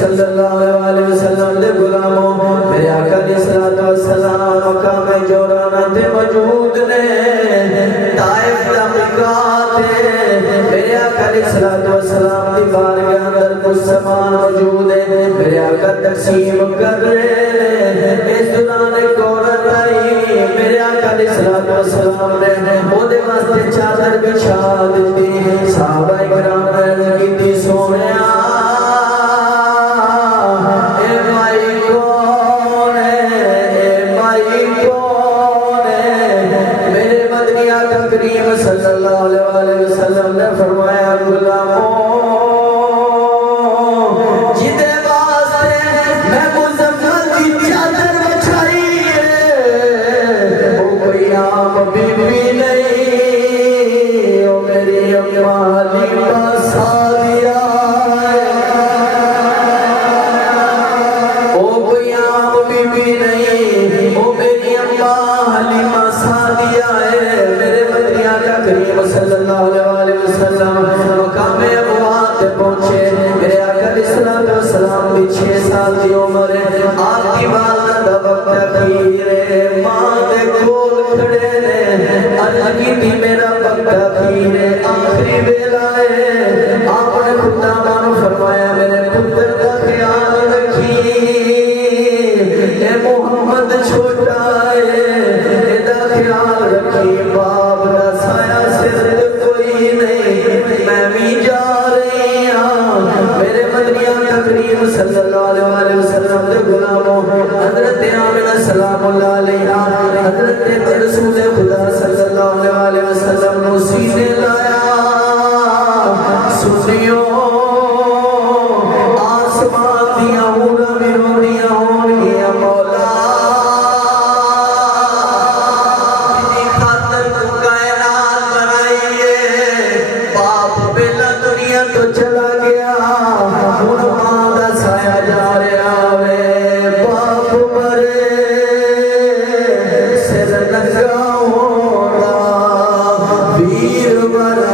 صلی اللہ علیہ وسلم دے غلاموں میرے آقا علیہ الصلوۃ والسلام مقام جورانا تے موجود نے طائف دا مقام میرے آقا علیہ الصلوۃ والسلام دی بارگاہ اندر کچھ سامان موجود ہے میرے آقا تقسیم کر رہے ہیں اس دوران ایک عورت آئی میرے آقا علیہ الصلوۃ والسلام نے وہ دے واسطے چادر بچھا دی صحابہ کرام نے کیتی سونیا صلی اللہ علیہ وسلم نے فرمایا غلاموں جدے واسطے میں مزمل کی چادر بچھائی ہے وہ کوئی عام بی بی نہیں وہ میری اماں حلیمہ سعدیہ وہ کوئی عام بی بی نہیں وہ میری اماں حلیمہ سعدیہ ہے کریم صلی اللہ علیہ وسلم مقام ابوات پہنچے میرے آقا علیہ الصلوۃ والسلام بھی 6 سال کی عمر ہے آپ کی والدہ دا وقت اخیر ہے ماں دے کول کھڑے نے عرض کی تھی میرا وقت اخیر ہے آخری ویلا ہے آپ نے خدا مانو فرمایا میرے پتر کا خیال رکھی اے محمد چھوٹا ہے ادا خیال رکھی باپ کا کوئی نہیں میں بھی جا رہی ہوں میرے مدنی آقا کریم صلی اللہ علیہ وسلم دے غلاموں حضرت آمنہ سلام اللہ علیہا حضرت رسول خدا صلی اللہ علیہ وسلم نو سینے لایا سنیو آسمان دیا ہورا بھی روندیاں ہون گیا مولا تو چلا گیا ہن ماں دا سایہ جا رہا وے باپ مرے سر ننگا ہونا ویر مرا